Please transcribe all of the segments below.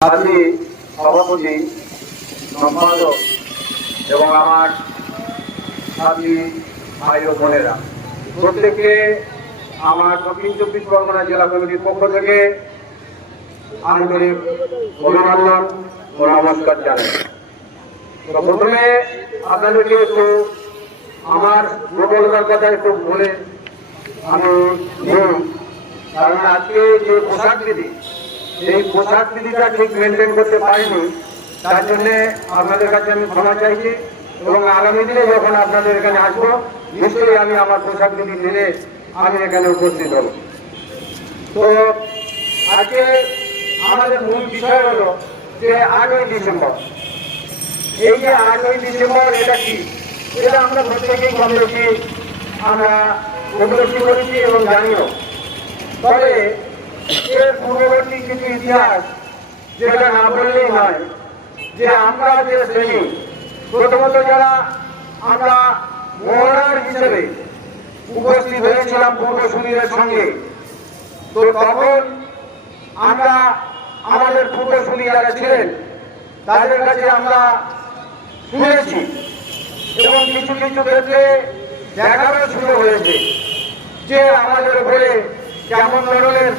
আমি সভাপতি সম্পাদক এবং আমার সাথী ভাই ও বোনেরা প্রত্যেককে আমার দক্ষিণ চব্বিশ পরগনা জেলা কমিটির পক্ষ থেকে আন্তরিক অভিনন্দন ও নমস্কার জানাই। তো প্রথমে আপনাদেরকে একটু আমার দুর্বলতার কথা একটু বলে আমি নিই, কারণ আজকে যে পোশাক বিধি এই পোশাক বিধিটা ঠিক মেনটেন করতে পারিনি, তার জন্যে আপনাদের কাছে আমি ক্ষমা চাইছি এবং আগামী দিনে যখন আপনাদের এখানে আসবো নিশ্চয়ই আমি আমার পোশাক বিধি মেনে আমি এখানে উপস্থিত হব। তো আজকে আমাদের মূল বিষয় হলো যে 8ই ডিসেম্বর। এই যে 8ই ডিসেম্বর এটা কি, এটা আমরা প্রত্যেকেই কম বেশি আমরা উপলব্ধি করেছি এবং জানিও। তবে এর পূর্ববর্তী কিছু ইতিহাস যেটা না বললেই নয়, যে আমরা যে শ্রেণী প্রথমত যারা আমরা মহড়ার হিসেবে উপস্থিত হয়েছিলাম পূর্বসূরীদের সঙ্গে, তো তখন আমরা আমাদের পূর্বসূরী যারা ছিলেন তাদের কাছে আমরা শুনেছি এবং কিছু কিছু ক্ষেত্রে দেখারও সুযোগ হয়েছে যে আমাদের উপরে কেমন ধরনের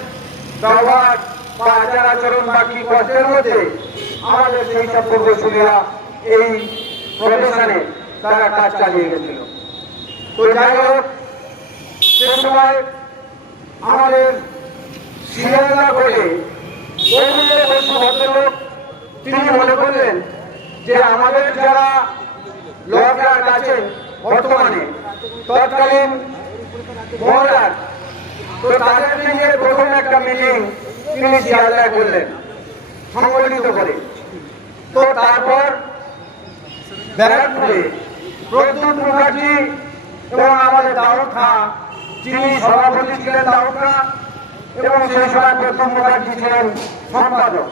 ব্যবহার বা আচার আচরণ বা কি কষ্টের মধ্যে আমাদের সেই সব পূর্বসূরীরা এই প্রফেশনে তারা কাজ চালিয়ে গেছিল। তো যাই হোক, সে সময় আমাদের সিরিয়ালরা বলে ভদ্রলোক তিনি মনে করলেন যে আমাদের যারা ল গার্ড আছেন বর্তমানে তৎকালীন মহড়ার, তো তাদেরকে নিয়ে প্রথম একটা মিটিং তিনি শিয়ালদায় করলেন সংগঠিত করে। তো তারপর ব্যারাকপুরে প্রদ্যুৎ মুখার্জি এবং আমাদের দাউদ খাঁ, যিনি সভাপতি ছিলেন দাউদ খাঁ, এবং সেই সময় প্রদ্যুৎ মুখার্জি ছিলেন সম্পাদক।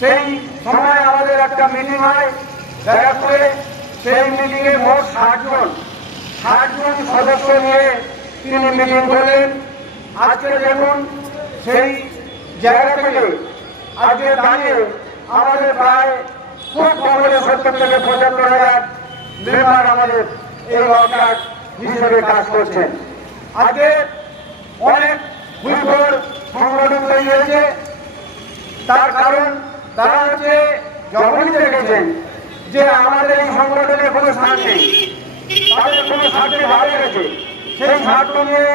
সেই সময় আমাদের একটা মিটিং হয় ব্যারাকপুরে। সেই মিটিংয়ে মোট 60 জন সদস্য নিয়ে তিনি মিটিং করলেন। আজকে দেখুন সেই জায়গা থেকে আজকে দাঁড়িয়ে আমাদের প্রায় খুব কম হলে 70 থেকে 75,000 মেম্বার আমাদের এই ওয়ার্কার হিসেবে কাজ করছেন। আজকে অনেক ভূমিকর সংগঠন তৈরি হয়েছে, তার কারণ তারা হচ্ছে যখনই দেখেছেন যে আমাদের এই সংগঠনের কোনো স্থান নেই, তাদের কোনো স্বার্থে ভালো লেগেছে, সেই স্বার্থ নিয়ে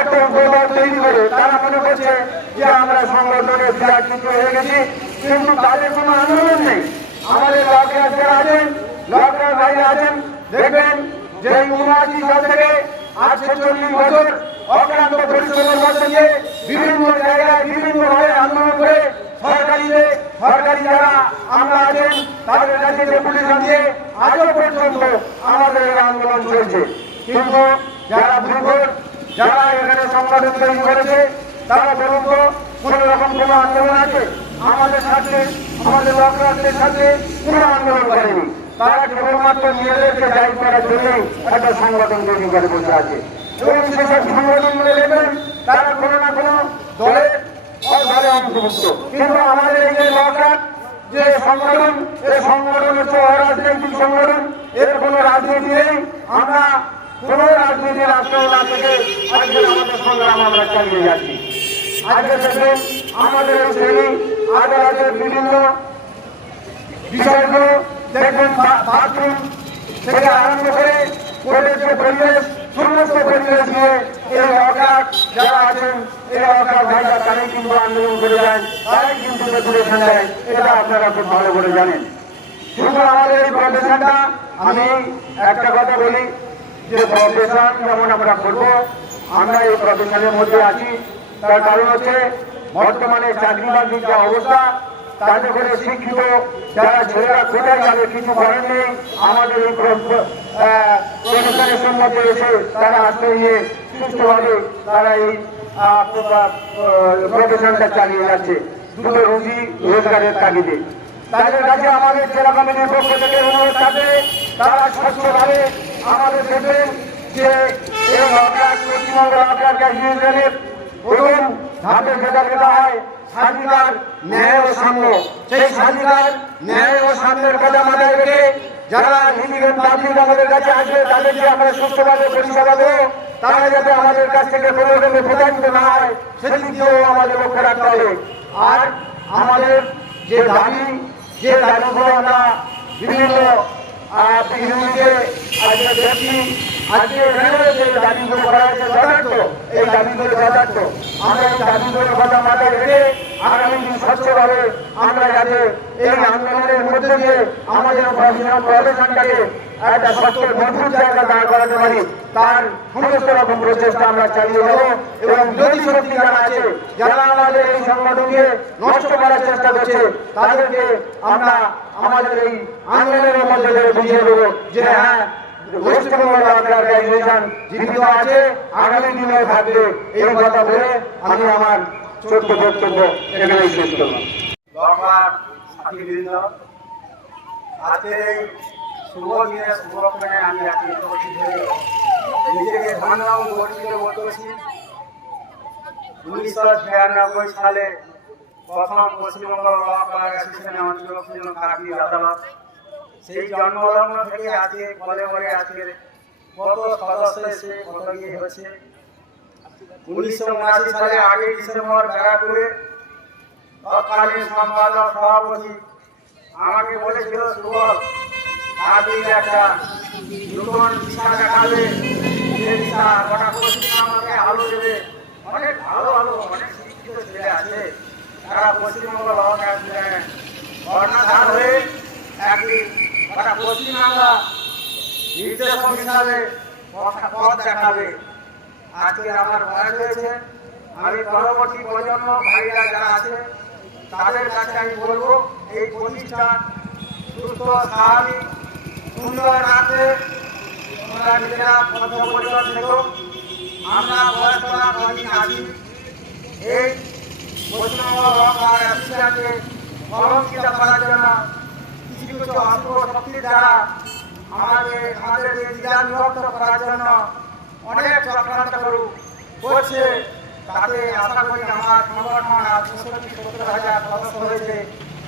একটা উদ্যোগ তৈরি করে তারা মনে করছে যে আমরা সংগঠনের বিরাট কিছু হয়ে গেছি, কিন্তু তাদের কোনো আন্দোলন নেই। আমাদের লকডাউন যারা আছেন, লকডাউন বাইরে আছেন, দেখবেন যে 79 সাল থেকে আজ 46 বছর অক্লান্ত পরিশ্রমের মধ্যে দিয়ে বিভিন্ন জায়গায় বিভিন্নভাবে আন্দোলন করে সরকারি যারা আমরা আছেন তাদের কাছে ডেপুটেশন দিয়ে আজও পর্যন্ত আমাদের এই আন্দোলন চলছে। কিন্তু যারা ভূগোল যারা এখানে সংগঠন তৈরি করেছে তারা বলুন তো কোন রকম কোন আন্দোলন আছে আমাদের সাথে, আমাদের লোকরাজ্যের সাথে কোনো আন্দোলন করেনি। তারা কেবলমাত্র নিজেদেরকে দায়ী করার জন্যই একটা সংগঠন তৈরি করে বসে আছে এবং সেসব সংগঠনগুলো দেখবেন তারা কোনো না কোনো দলের দলে অন্তর্ভুক্ত। কিন্তু আমাদের এই যে লোকরাজ যে সংগঠন, এই সংগঠন হচ্ছে অরাজনৈতিক সংগঠন, এর কোনো রাজনীতি নেই। আমরা কোন রাজনীতির আশ্রয় না থেকে আজকে আমাদের সংগ্রাম আমরা চালিয়ে যাচ্ছি। আজকে দেখবেন আমাদের এই শ্রেণী আদালতের বিভিন্ন বিষয়গুলো দেখবেন, বাথরুম থেকে আরম্ভ করে কোর্টের যে পরিবেশ, সমস্ত পরিবেশ নিয়ে এই ওয়ার্কার যারা আছেন, এই ওয়ার্কার ভাইরা তারাই কিন্তু আন্দোলন করে যায়, তারাই কিন্তু ডেপুটেশন দেয়। এটা আপনারা খুব ভালো করে জানেন। শুধু আমাদের এই প্রফেশনটা, আমি একটা কথা বলি যে প্রফেশন যেমন আমরা করবো, আমরা এই প্রফেশনের মধ্যে আছি, তার কারণ হচ্ছে বর্তমানে চাকরি বাকরির যে অবস্থা, তাতে করে শিক্ষিত যারা ছেলেরা কোথায় যাবে কিছু করেন নেই। আমাদের এই প্রফেশনের সম্বন্ধে এসে তারা আশ্রয় নিয়ে সুষ্ঠুভাবে তারা এই প্রফেশনটা চালিয়ে যাচ্ছে দুটো রুজি রোজগারের তাগিদে। তাদের কাছে আমাদের জেলা কমিটির পক্ষ থেকে অনুরোধ থাকবে, তারা স্বচ্ছভাবে আমাদের দেখবেন যে এই পশ্চিমবঙ্গ ওয়ার্কার গ্যাস ইউনিয়নের প্রথম ধাপে যেটা হয় স্বাধিকার, ন্যায় ও সাম্য। সেই স্বাধিকার, ন্যায় ও সাম্যের কথা মাথায় রেখে যারা ইমিগ্রেন্ট পাবলিক আমাদের কাছে আসবে তাদেরকে আমরা সুস্থভাবে পরিষেবা দেবো। তারা যাতে আমাদের কাছ থেকে কোনো রকমের প্রতারিত না হয় সেদিক দিয়েও আমাদের লক্ষ্য রাখতে হবে। আর আমাদের যে দাবিগুলো আমরা বিভিন্ন ইউনিটে আজকে দেখছি, আজকে এখানে যে দাবিগুলো করা হয়েছে যথার্থ, এই দাবিগুলো যথার্থ। আমরা এই দাবিগুলোর কথা মাথায় রেখে আগামী দিন স্বচ্ছভাবে আমরা যাতে এই আন্দোলনের মধ্যে দিয়ে আমাদের প্রফেশনটাকে একটা শক্ত মজবুত জায়গা দাঁড় করাতে পারি, তার সমস্ত রকম প্রচেষ্টা আমরা চালিয়ে যাব। এবং যদি সত্যি যারা আছে, যারা আমাদের এই সংগঠনকে নষ্ট করার চেষ্টা করছে, তাদেরকে আমরা আমাদের এই আন্দোলনের মধ্যে ধরে বুঝিয়ে দেবো যে হ্যাঁ, ওয়েস্ট বেঙ্গল অর্গানাইজেশন জীবিত আছে, আগামী দিনে থাকবে। এই কথা বলে আমি আমার ছোট্ট বক্তব্য এখানেই শেষ করলাম। আজকের এই শুভ দিনে শুভক্ষণে আমি আজকে উপস্থিত হয়ে নিজেকে ধন্য ও গর্বিত বোধ করছি। 1996 সালে প্রথম পশ্চিমবঙ্গ ল বার অ্যাসোসিয়েশনে অংশগ্রহণ ছিল কাকলি আদালত। সেই জন্মলগ্ন থেকে আজকে বলে বলে আজকের কত সদস্য এসে কত ইয়ে হচ্ছে। 1979 সালে 8 ডিসেম্বর ব্যারাকপুরে তৎকালীন সম্পাদক সভাপতি আমাকে বলেছিল, সুবল আপনি একটা নতুন দিশা দেখাবে, যে দিশা গোটা পশ্চিমবঙ্গকে আলো দেবে। অনেক ভালো ভালো অনেক শিক্ষিত ছেলে আছে, তারা পশ্চিমবঙ্গ কর্ণধার হয়ে একদিন গোটা পশ্চিমবাংলা নির্দেশক হিসাবে পথ দেখাবে। আজকে আমার বয়স হয়েছে, আমি পরবর্তী প্রজন্ম ভাইরা যারা আছে তাদের কাছে আমি বলবো, এই প্রতিষ্ঠান সুস্থ স্বাভাবিক সুন্দর রাখতে তোমরা নিজেরা পরিবার থেকেও আমরা বয়সরা কদিন আছি এই পশ্চিমবঙ্গ অ্যাসোসিয়েশনকে কলঙ্কিত করার জন্য কিছু কিছু অশুভ শক্তির দ্বারা আমাদের এই জেলা বিভক্ত করার জন্য অনেক চক্রান্ত করছে। তাতে আশা করি আমার সংগঠন 65-70,000 সদস্য হয়েছে,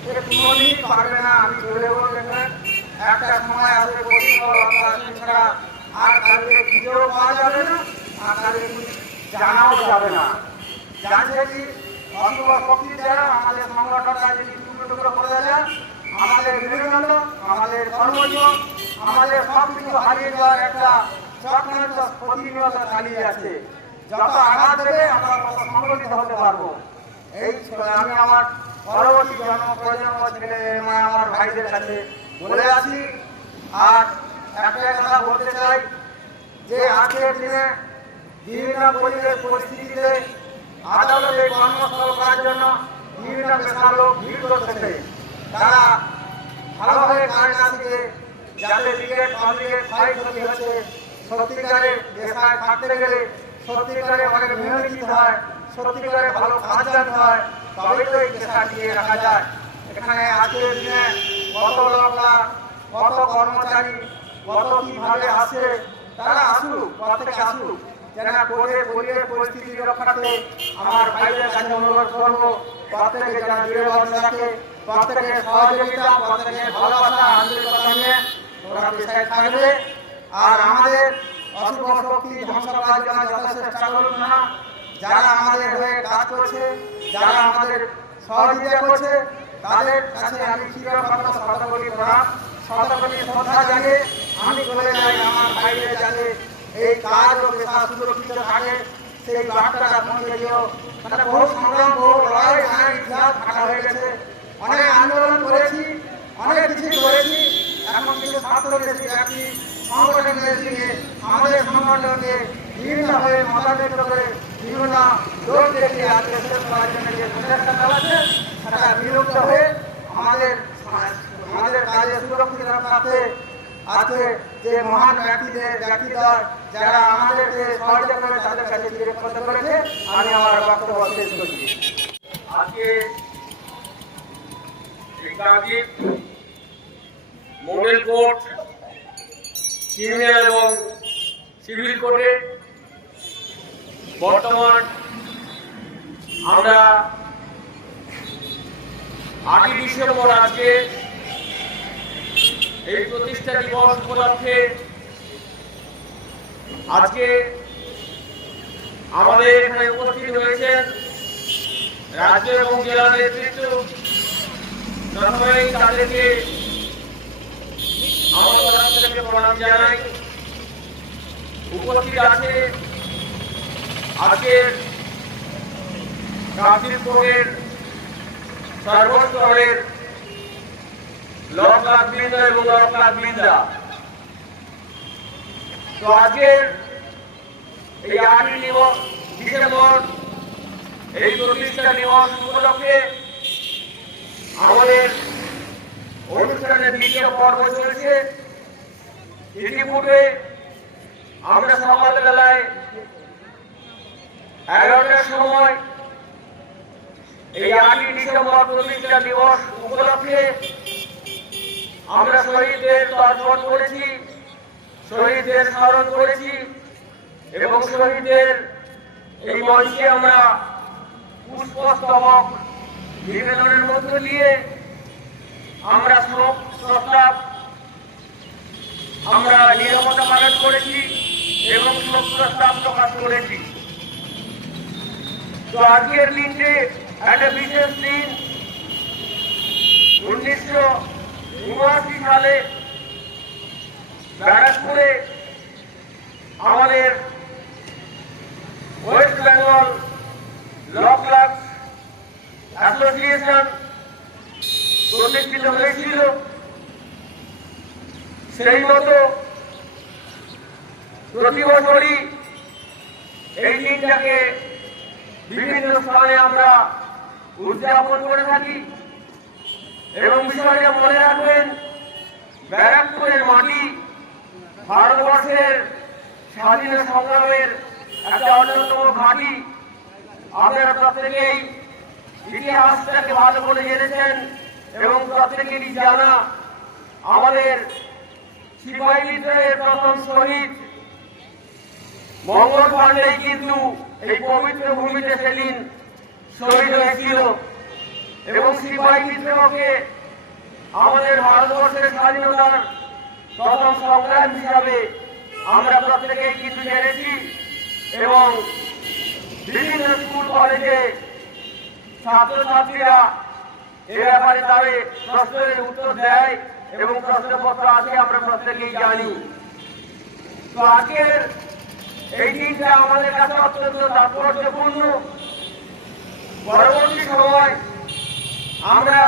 এর কোনোদিন পারবে না। আমি ধরে বলতে একটা সময় আসবে পশ্চিমবঙ্গ ছাড়া আর কাউকে খুঁজেও পাওয়া যাবে না, আর কাউকে জানাও যাবে না। জানছে কি অশুভ শক্তির দ্বারা আমাদের সংগঠনটা যদি টুকরো করে দেয়, আমাদের মেরুদণ্ড, আমাদের কর্মজীবন, আমাদের সব কিছু হারিয়ে দেওয়ার একটা চক্রান্ত প্রতিনিয়ত চালিয়ে যাচ্ছে। যত আঘাত দেবে আমরা তত সংগঠিত হতে পারবো। এই আমি আমার পরবর্তী প্রজন্ম ছেলে আমার ভাইদের কাছে বলে আছি। আর একটা কথা বলতে চাই যে আজকের দিনে বিভিন্ন পরিস্থিতিতে আদালতে কর্মস্থল করার জন্য বিভিন্ন পেশার লোক ভিড় করতেছে। তারা ভালোভাবে কাজ না শিখে যাতে ব্রিগেড পাবলিকের ক্ষয় ক্ষতি হচ্ছে, সত্যিকারে পেশায় থাকতে গেলে সত্যিকারে অনেক মেহনতি হয়, সত্যিকারে ভালো কাজ জানতে হয়, তবেই তো এই পেশা দিয়ে রাখা যায়। এখানে আজকের দিনে কত লোকরা, কত কর্মচারী, কত কিভাবে আসে, তারা আসুক, প্রত্যেকে আসুক। যেন কোর্টের পরিস্থিতি রক্ষার্থে আমার ভাইদের কাছে অনুরোধ করবো, প্রত্যেকে যেন দৃঢ়বদ্ধ রাখে, প্রত্যেকের সহযোগিতা, প্রত্যেকের ভালোবাসা, আন্তরিকতা নিয়ে ওরা পেশায় থাকবে। আর আমাদের অশুভ শক্তি ধ্বংস করার জন্য যত চেষ্টা করুন না, যারা আমাদের হয়ে কাজ করছে, যারা আমাদের সহযোগিতা করছে, তাদের কাছে আমি চিরকৃতজ্ঞ, শতকোটি প্রণাম, শতকোটি শ্রদ্ধা জানিয়ে আমি বলে যাই আমার ভাইদের যাতে এই কাজ ও পেশা সুরক্ষিত থাকে সেই বার্তাটা পৌঁছে দিও। মানে বহু সংগ্রাম, বহু লড়াই, অনেক ইতিহাস কাটা হয়ে গেছে, অনেক আন্দোলন করেছি, অনেক কিছু করেছি। এখন কিছু ছাত্রদেশী ব্যক্তি সংগঠনের দিকে আমাদের সংগঠনকে বিভিন্নভাবে মতামত করে বিভিন্ন লোক দেখে আজকে শেষ করার জন্য যে প্রচেষ্টা চালাচ্ছে সেটা বিলুপ্ত হয়ে আমাদের কাজে সুরক্ষিত রাখতে আজকে যে মহান ব্যক্তিদের যারা আমাদেরকে সহযোগিতা করে তাদের কাছে চিরকৃতজ্ঞ করেছে। আমি আমার বক্তব্য শেষ করছি। আজকে মডেল কোর্ট, ক্রিমিনাল এবং সিভিল কোর্টে বর্তমান আমরা 8ই ডিসেম্বর আজকে এই প্রতিষ্ঠা দিবস উপলক্ষে আজকে আমাদের এখানে উপস্থিত হয়েছেন রাজ্য এবং জেলা নেতৃত্ব। প্রথমেই তাদেরকে আমার তরফ থেকে প্রণাম জানাই। উপস্থিত আছে আজকের কাশীপুরের সর্বস্তরের লোকলাভবৃন্দ এবং লোকলাভবৃন্দা। তো আজকের এই 8ই ডিসেম্বর এই প্রতিষ্ঠা দিবস উপলক্ষে আমাদের অনুষ্ঠানের দ্বিতীয় পর্ব চলছে। ইতিপূর্বে আমরা সকালবেলায় 11টার সময় এই 8ই ডিসেম্বর প্রতিষ্ঠা দিবস উপলক্ষে আমরা শহীদদের তর্পণ করেছি, শহীদদের স্মরণ করেছি এবং শহীদদের এই মঞ্চে আমরা পুষ্পস্তবক নিবেদনের মধ্য দিয়ে আমরা শোক প্রস্তাব আমরা নীরবতা পালন করেছি এবং শোক প্রস্তাব প্রকাশ করেছি। তো আজকের দিনটি একটা বিশেষ দিন। 1979 সালে ব্যারাকপুরে আমাদের ওয়েস্ট বেঙ্গল ল ক্লার্কস অ্যাসোসিয়েশন প্রতিষ্ঠিত হয়েছিল। সেই মতো প্রতি বছরই এই দিনটাকে বিভিন্ন স্থানে আমরা উদযাপন করে থাকি এবং বিষয়টা মনে রাখবেন, ব্যারাকপুরের মাটি ভারতবর্ষের স্বাধীনতা সংগ্রামের একটা অন্যতম ঘাঁটি। আপনারা প্রত্যেকেই ইতিহাসটাকে ভালো করে জেনেছেন এবং প্রত্যেকেরই জানা আমাদের সিপাহী বিদ্রোহের প্রথম শহীদ মঙ্গল পাণ্ডে কিন্তু এই পবিত্র ভূমিতে সেদিন শহীদ হয়েছিল এবং সিপাহী বিদ্রোহকে আমাদের ভারতবর্ষের স্বাধীনতার প্রথম সংগ্রাম হিসাবে আমরা প্রত্যেকেই কিন্তু জেনেছি এবং বিভিন্ন স্কুল কলেজে ছাত্রছাত্রীরা এ ব্যাপারে তাদের প্রশ্নের উত্তর দেয় এবং প্রশ্নপত্র আছে, আমরা প্রত্যেকেই জানি। তো আজকের এই দিনটা আমাদের কাছে অত্যন্ত তাৎপর্যপূর্ণ। পরবর্তী সময় আমরা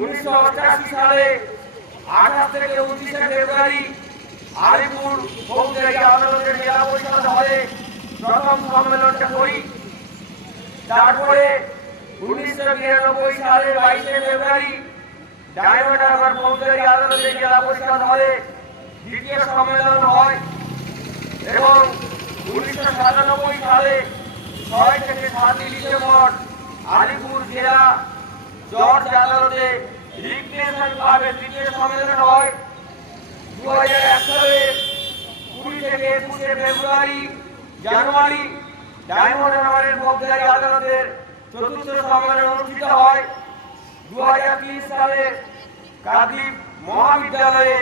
1988 সালে 28 থেকে 29 ফেব্রুয়ারি আলিপুর ফৌজদারি আদালতের জেলা পরিষদ হলে প্রথম সম্মেলনটা করি। তারপরে 1999 সালের 22 ফেব্রুয়ারি ডায়মন্ড হারবার ফৌজদারি আদালতের জেলা পরিষদ হলে দ্বিতীয় সম্মেলন হয় এবং 1997 সালে 6 থেকে 7 ডিসেম্বর আলিপুর জেলা জজ আদালতে রিক্রিয়েশন ক্লাবের তৃতীয় সম্মেলন হয়। 2001 সালে 20 থেকে 21 ফেব্রুয়ারি জানুয়ারি ডায়মন্ড হারবারের ফৌজদারি আদালতের চতুর্থ সম্মেলন অনুষ্ঠিত হয়। 2030 সালে কাকদ্বীপ মহাবিদ্যালয়ে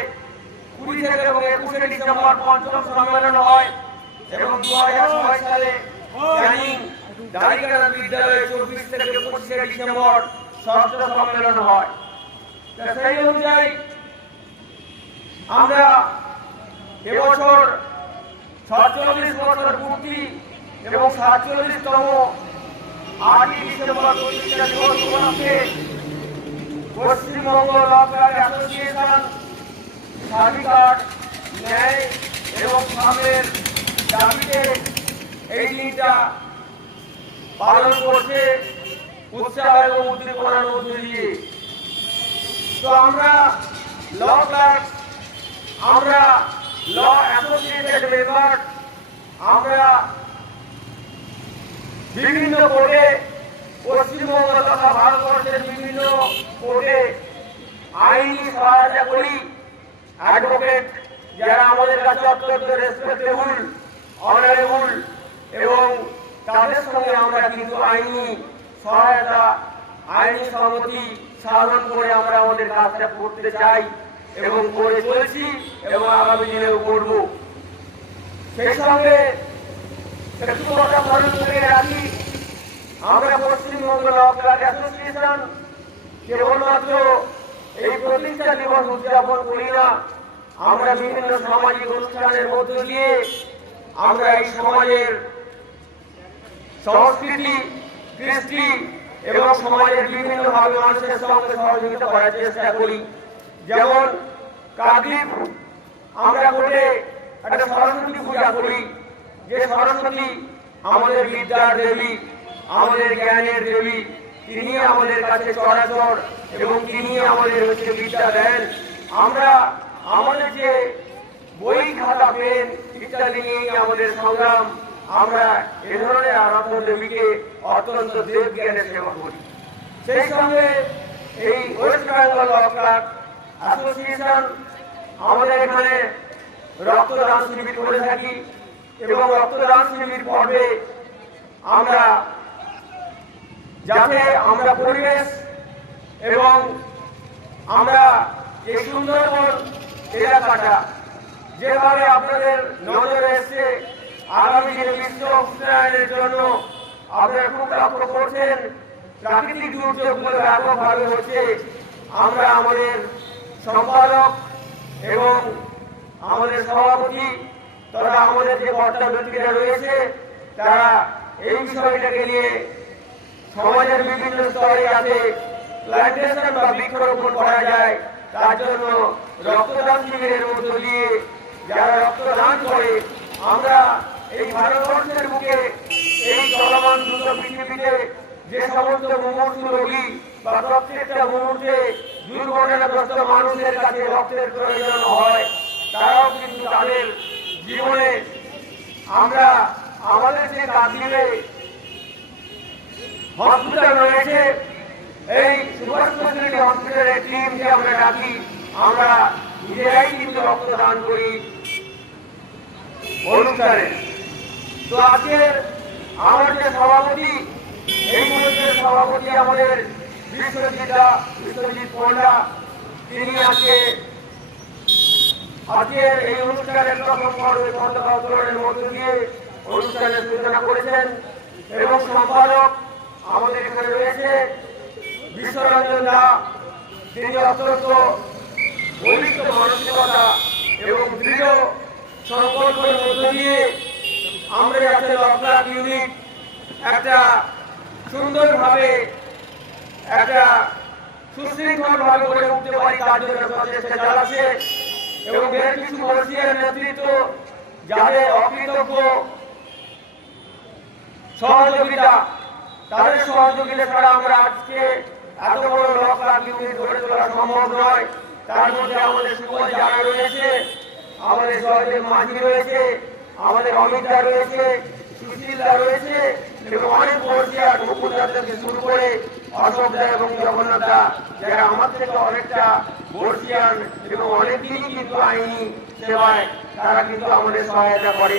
20 থেকে এবং 21 ডিসেম্বর পঞ্চম সম্মেলন হয় এবং 2006 সালে ক্যানিং দারিকানা বিদ্যালয়ে 24 থেকে 25 ডিসেম্বর ষষ্ঠ সম্মেলন হয়। সেই অনুযায়ী আমরা এবছর 46 বছর পূর্তি এবং 47তম 8ই ডিসেম্বর প্রতিষ্ঠা দিবস উপলক্ষে পশ্চিমবঙ্গ ল ক্লার্ক অ্যাসোসিয়েশন স্বাধিকার, ন্যায় এবং সাম্যের দাবিতে এই দিনটা পালন করছে উৎসাহ এবং উদ্দীপনার মধ্যে দিয়ে। তো আমরা ল ক্লার্ক, আমরা ল অ্যাসোসিয়েটেড মেম্বার, আমরা বিভিন্ন কোর্টে পশ্চিমবঙ্গ তথা ভারতবর্ষের বিভিন্ন কোর্টে আইনি সহায়তা করি। অ্যাডভোকেট যারা আমাদের কাছে অত্যন্ত রেসপেক্টেবল, অনারেবল এবং তাদের সঙ্গে আমরা কিন্তু আইনি সহায়তা, আইনি সহমতি সাধন করে আমরা আমাদের কাজটা করতে চাই এবং করে চলছি এবং আগামী দিনেও করব। সেই সঙ্গে একটু কথা স্মরণ করে রাখি, আমরা পশ্চিমবঙ্গ ল ক্লাব অ্যাসোসিয়েশন কেবলমাত্র এই প্রতিষ্ঠা দিবস উদযাপন করি না, আমরা বিভিন্ন সামাজিক অনুষ্ঠানের মধ্য দিয়ে আমরা এই সমাজের সংস্কৃতি, কৃষ্টি এবং সমাজের বিভিন্ন ভাবে মানুষের সঙ্গে সহযোগিতা করার চেষ্টা করি। যেমন কাকদ্বীপ আমরা করে একটা সরস্বতী পূজা করি, যে সরস্বতী আমাদের বিদ্যার দেবী, আমাদের জ্ঞানের দেবী, তিনি আমাদের কাছে চরাচর এবং তিনি আমাদের হচ্ছে বিদ্যা দেন। আমরা আমাদের যে বই খাতা পেন ইত্যাদি নিয়ে আমাদের সংগ্রাম, আমরা এ ধরনের আরাধ্য দেবীকে অত্যন্ত দেব জ্ঞানের সেবা করি। সেই সঙ্গে এই ওয়েস্ট বেঙ্গল ল ক্লাব অ্যাসোসিয়েশন আমাদের এখানে রক্তদান শিবির করে থাকি এবং রক্তদান শিবির পর্বে আমরা যাতে আমরা পরিবেশ এবং আমরা এই সুন্দরবন এলাকাটা যেভাবে আপনাদের নজরে এসছে, আগামী দিনে বিশ্ব উষ্ণায়নের জন্য আপনারা খুব লক্ষ্য করছেন, প্রাকৃতিক দুর্যোগগুলো ব্যাপকভাবে হচ্ছে। আমরা আমাদের সম্পাদক এবং আমাদের সভাপতি তথা আমাদের যে কর্তা ব্যক্তিরা রয়েছে, তারা এই বিষয়টাকে নিয়ে সমাজের বিভিন্ন স্তরে যাতে প্ল্যান্টেশন বা বৃক্ষরোপণ করা যায়, তার জন্য রক্তদান শিবিরের মধ্য দিয়ে যারা রক্তদান করে, আমরা এই ভারতবর্ষের বুকে এই চলমান দ্রুত পৃথিবীতে যে সমস্ত মুমূর্ষু রোগী বা প্রত্যেকটা মুহূর্তে দুর্ঘটনাগ্রস্ত মানুষের কাছে রক্তের প্রয়োজন হয়, তারাও কিন্তু তাদের জীবনে আমরা আমাদের যে কাজে হসপিটাল রয়েছে, এই সুভাষ ফ্যাসিলিটি হসপিটালের টিমকে আমরা ডাকি, আমরা নিজেরাই কিন্তু রক্তদান করি অনুষ্ঠানে। তো আজকের আমার যে সভাপতি, এই মঞ্চের সভাপতি আমাদের বিশ্বজিৎ পণ্ডা, তিনি আজকের এই অনুষ্ঠানের প্রথম পর্বে পতাকা উত্তোলনের মধ্য দিয়ে অনুষ্ঠানের সূচনা করেছেন এবং সম্পাদক আমাদের এখানে রয়েছে বিশ্বরঞ্জন দা, তিনি অত্যন্ত বলিষ্ঠ মানসিকতা এবং দৃঢ় সংকল্পের মধ্য দিয়ে আমরা যাতে ল ক্লাব ইউনিট একটা সুন্দরভাবে একটা সুশৃঙ্খলভাবে গড়ে উঠতে পারি, তার জন্য প্রচেষ্টা চালাচ্ছে এবং বেশ কিছু বর্ষীয় নেতৃত্ব যাদের অকৃতজ্ঞ সহযোগিতা, তাদের সহযোগিতা ছাড়া আমরা আজকে এত বড় ল ক্লাব ইউনিট গড়ে তোলা সম্ভব নয়। তার মধ্যে আমাদের সুবল যারা রয়েছে, আমাদের সহদেব মাঝি রয়েছে, আমাদের অমিতদা রয়েছে, সুশীলদা রয়েছে এবং অনেক বর্ষিয়ার মুকুলদা থেকে শুরু করে অশোকদা এবং জগন্নাথদা, যারা আমার থেকে অনেকটা বর্ষিয়ান এবং অনেকদিনই কিন্তু আইনি সেবায় তারা কিন্তু আমাদের সহায়তা করে।